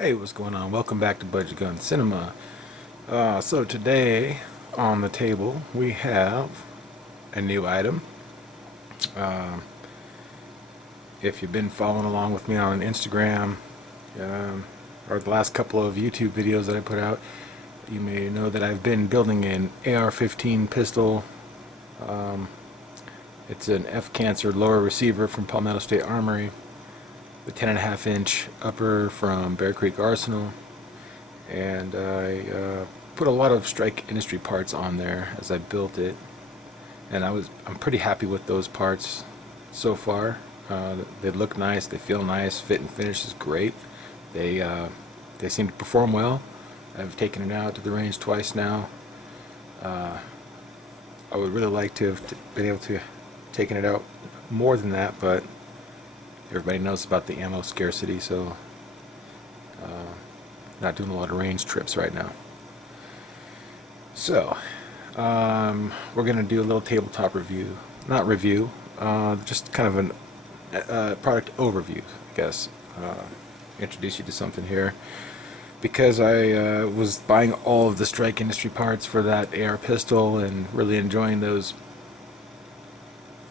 Hey, what's going on? Welcome back to Budget Gun Cinema. So today on the table we have a new item. Uh, if you've been following along with me on Instagram or the last couple of YouTube videos that I put out, you may know that I've been building an AR-15 pistol. It's an F-Cancer lower receiver from Palmetto State Armory, the 10.5-inch upper from Bear Creek Arsenal, and I put a lot of Strike Industry parts on there as I built it, and I'm pretty happy with those parts so far. They look nice, they feel nice, fit and finish is great. They seem to perform well. I've taken it out to the range twice now. I would really like to have been able to taken it out more than that, but everybody knows about the ammo scarcity, so not doing a lot of range trips right now. So, we're going to do a little tabletop review. Not review, just kind of an product overview, I guess. Introduce you to something here. Because I was buying all of the Strike Industry parts for that AR pistol and really enjoying those,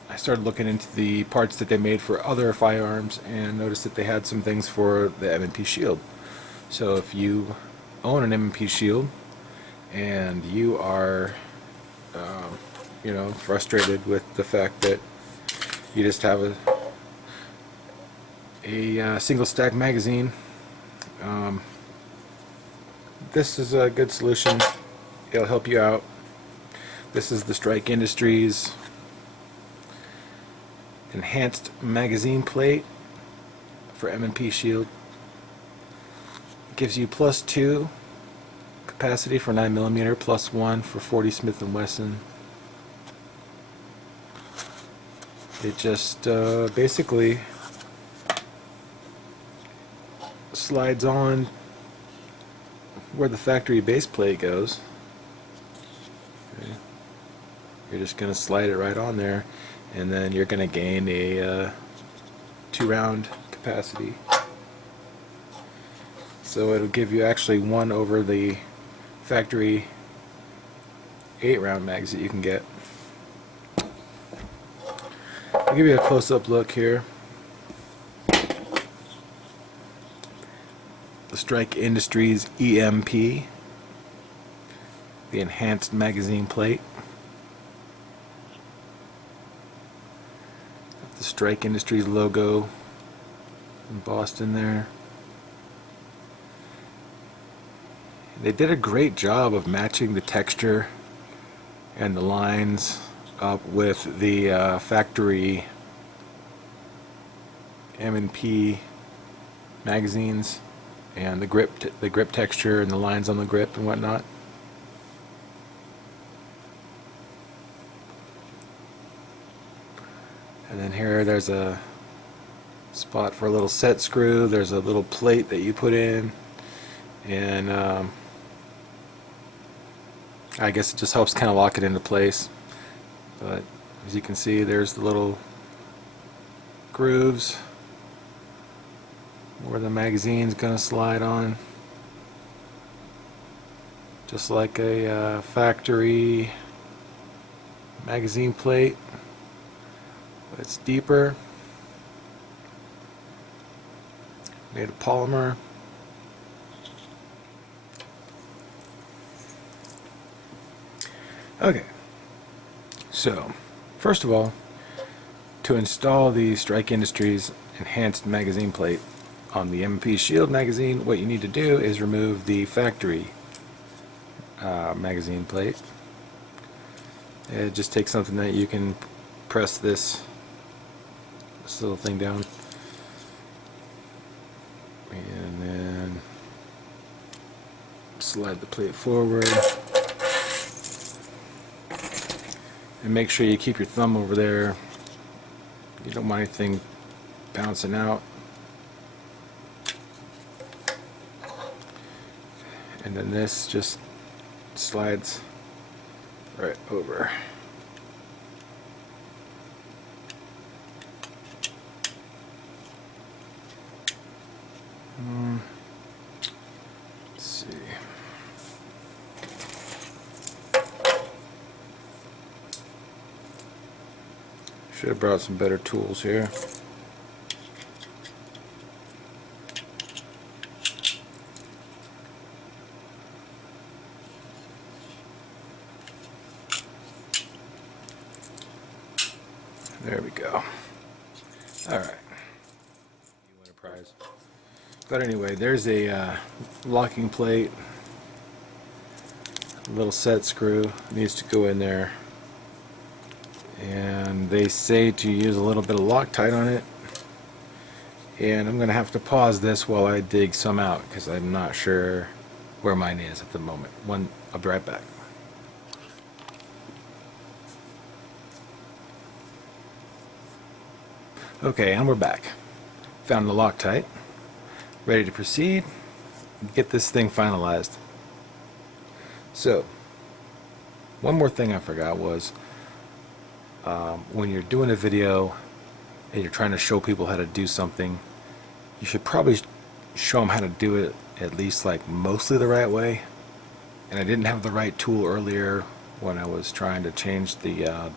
I started looking into the parts that they made for other firearms and noticed that they had some things for the M&P Shield. So if you own an M&P Shield and you are, frustrated with the fact that you just have a single stack magazine, this is a good solution. It'll help you out. This is the Strike Industries enhanced magazine plate for M&P Shield. It gives you +2 capacity for 9mm, +1 for 40 Smith & Wesson. It just basically slides on where the factory base plate goes. Okay. You're just going to slide it right on there, and then you're going to gain a 2-round capacity. So it'll give you actually 1 over the factory 8-round mags that you can get. I'll give you a close-up look here. The Strike Industries EMP, the enhanced magazine plate. The Strike Industries logo embossed in there. They did a great job of matching the texture and the lines up with the factory M&P magazines and the grip texture and the lines on the grip and whatnot. And then here there's a spot for a little set screw. There's a little plate that you put in, and I guess it just helps kind of lock it into place. But as you can see, there's the little grooves where the magazine's gonna slide on, just like a factory magazine plate. But it's deeper, made of polymer. Okay, so first of all, to install the Strike Industries enhanced magazine plate on the M&P Shield magazine, what you need to do is remove the factory magazine plate. It just takes something that you can press this little thing down, and then slide the plate forward, and make sure you keep your thumb over there. You don't want anything bouncing out. And then this just slides right over. Should have brought some better tools here. There we go. All right. You win a prize. But anyway, there's a locking plate. A little set screw needs to go in there. And they say to use a little bit of Loctite on it. And I'm going to have to pause this while I dig some out because I'm not sure where mine is at the moment. I'll be right back. Okay, and we're back. Found the Loctite. Ready to proceed. Get this thing finalized. So, one more thing I forgot was when you're doing a video and you're trying to show people how to do something, you should probably show them how to do it at least like mostly the right way. And I didn't have the right tool earlier when I was trying to change the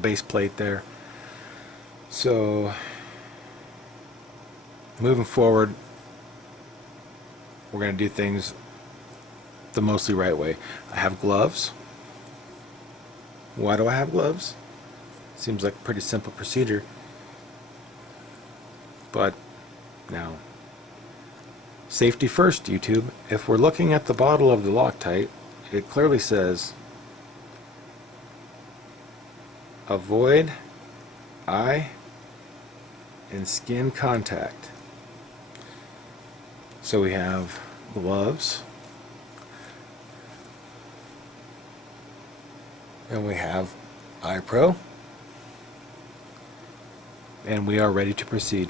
base plate there. So moving forward, we're going to do things the mostly right way. I have gloves. Why do I have gloves? Seems like a pretty simple procedure. But now, safety first, YouTube. If we're looking at the bottle of the Loctite, it clearly says avoid eye and skin contact. So we have gloves and we have eye pro, and we are ready to proceed.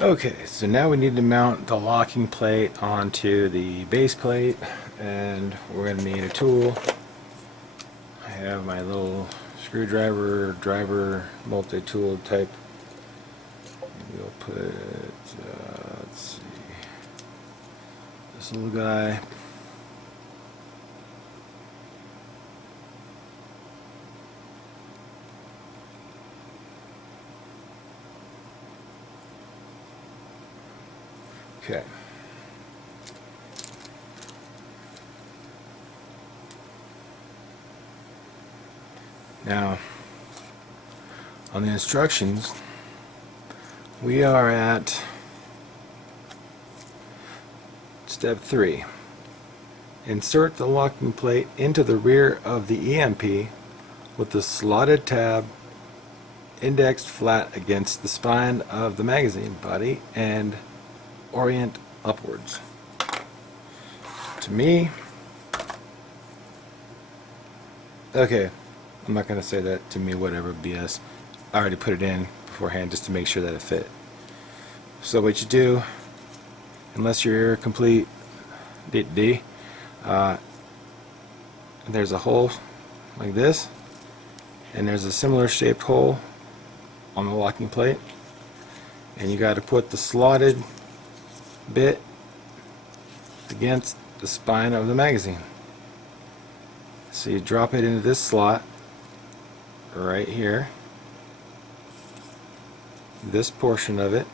Okay, so now we need to mount the locking plate onto the base plate, and we're going to need a tool. I have my little screwdriver, driver, multi-tool type. We'll put, let's see, this little guy. Okay. Now, on the instructions, we are at step 3. Insert the locking plate into the rear of the EMP with the slotted tab indexed flat against the spine of the magazine body and orient upwards. To me, okay, I'm not going to say that. To me, whatever, BS. I already put it in beforehand just to make sure that it fit. So what you do, unless you're complete D, there's a hole like this, and there's a similar shaped hole on the locking plate, and you got to put the slotted bit against the spine of the magazine. So you drop it into this slot right here, this portion of it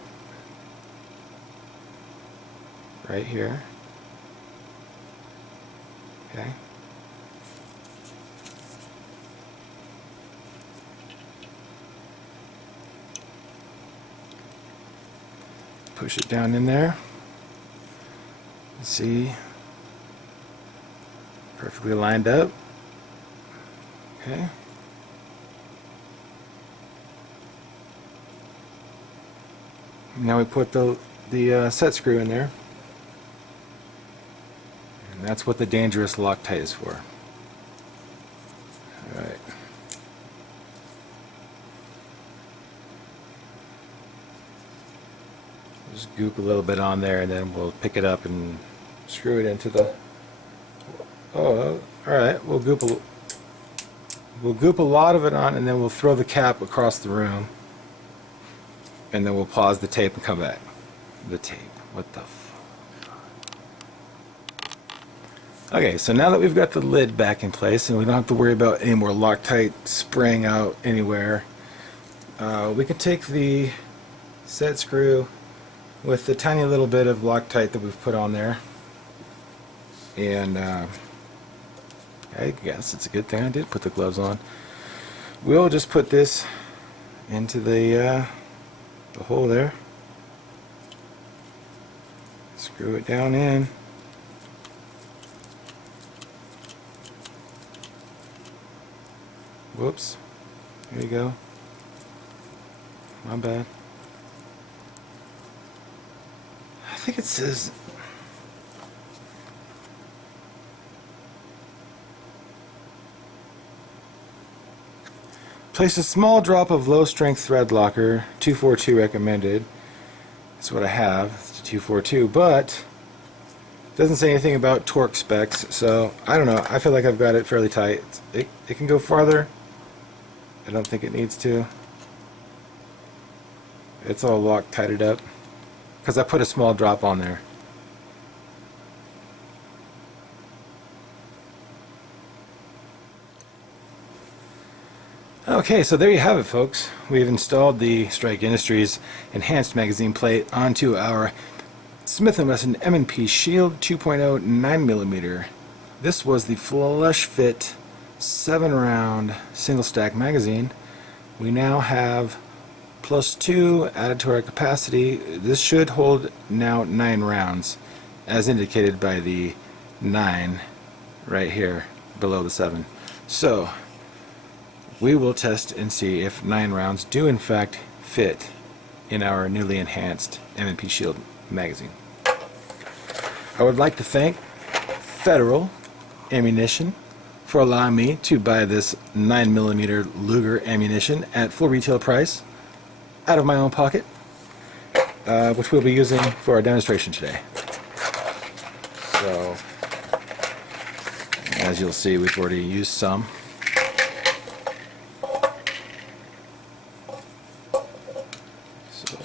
right here, okay, push it down in there. See, perfectly lined up. Okay. Now we put the set screw in there, and that's what the dangerous Loctite is for. All right. Just goop a little bit on there, and then we'll pick it up and screw it into the. Oh, all right. We'll goop a lot of it on, and then we'll throw the cap across the room, and then we'll pause the tape and come back. The tape. What the? Okay, so now that we've got the lid back in place and we don't have to worry about any more Loctite spraying out anywhere, we can take the set screw with the tiny little bit of Loctite that we've put on there, and I guess it's a good thing I did put the gloves on. We'll just put this into the hole there, screw it down in. Whoops, here you go, my bad. I think it says place a small drop of low strength thread locker, 242 recommended. That's what I have, it's 242, but it doesn't say anything about torque specs, so I don't know. I feel like I've got it fairly tight. It can go farther. I don't think it needs to. It's all Loctited up because I put a small drop on there. Okay, so there you have it, folks. We've installed the Strike Industries enhanced magazine plate onto our Smith & Wesson M&P Shield 2.0 9mm. This was the flush fit 7-round single stack magazine. We now have +2 added to our capacity. This should hold now 9 rounds, as indicated by the 9 right here below the 7. So we will test and see if 9 rounds do in fact fit in our newly enhanced M&P Shield magazine. I would like to thank Federal Ammunition for allowing me to buy this 9mm Luger ammunition at full retail price out of my own pocket, which we'll be using for our demonstration today. So, as you'll see, we've already used some. So,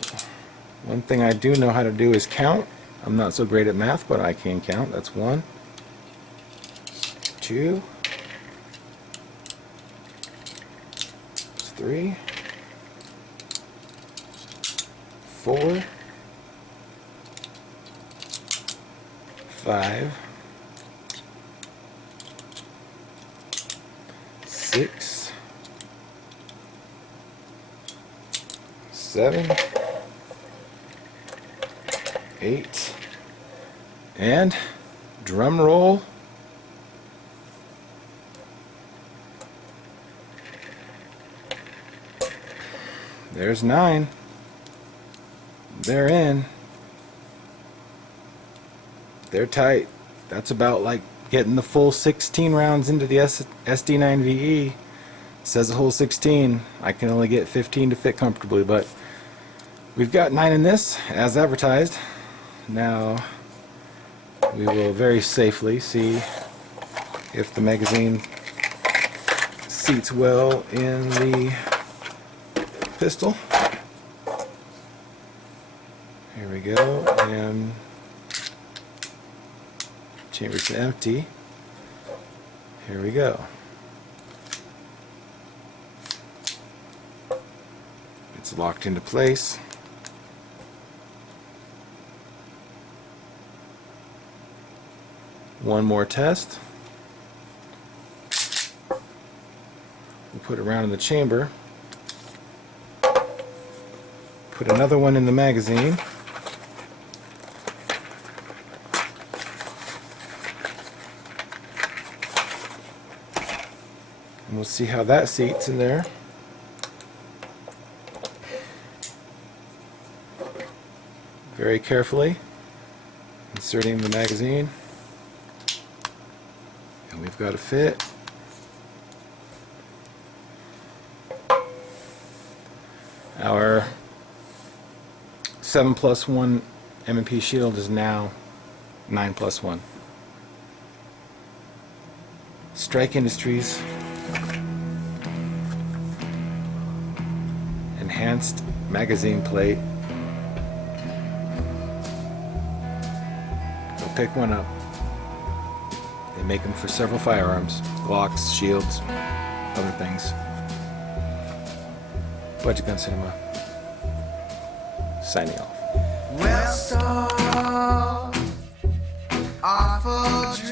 one thing I do know how to do is count. I'm not so great at math, but I can count. That's 1, 2, 3, 4, 5, 6, 7, 8, and drum roll, there's 9. They're in. They're tight. That's about like getting the full 16 rounds into the SD9VE. It says a whole 16. I can only get 15 to fit comfortably, but we've got 9 in this, as advertised. Now we will very safely see if the magazine seats well in the pistol. Here we go, and chamber to empty. Here we go. It's locked into place. One more test. We'll put it around in the chamber. Put another one in the magazine. And we'll see how that seats in there. Very carefully inserting the magazine. And we've got a fit. Our 7+1 M&P Shield is now 9+1. Strike Industries enhanced magazine plate. Go pick one up. They make them for several firearms, Glocks, shields, other things. Budget Gun Cinema. Signing off. Well, stars are for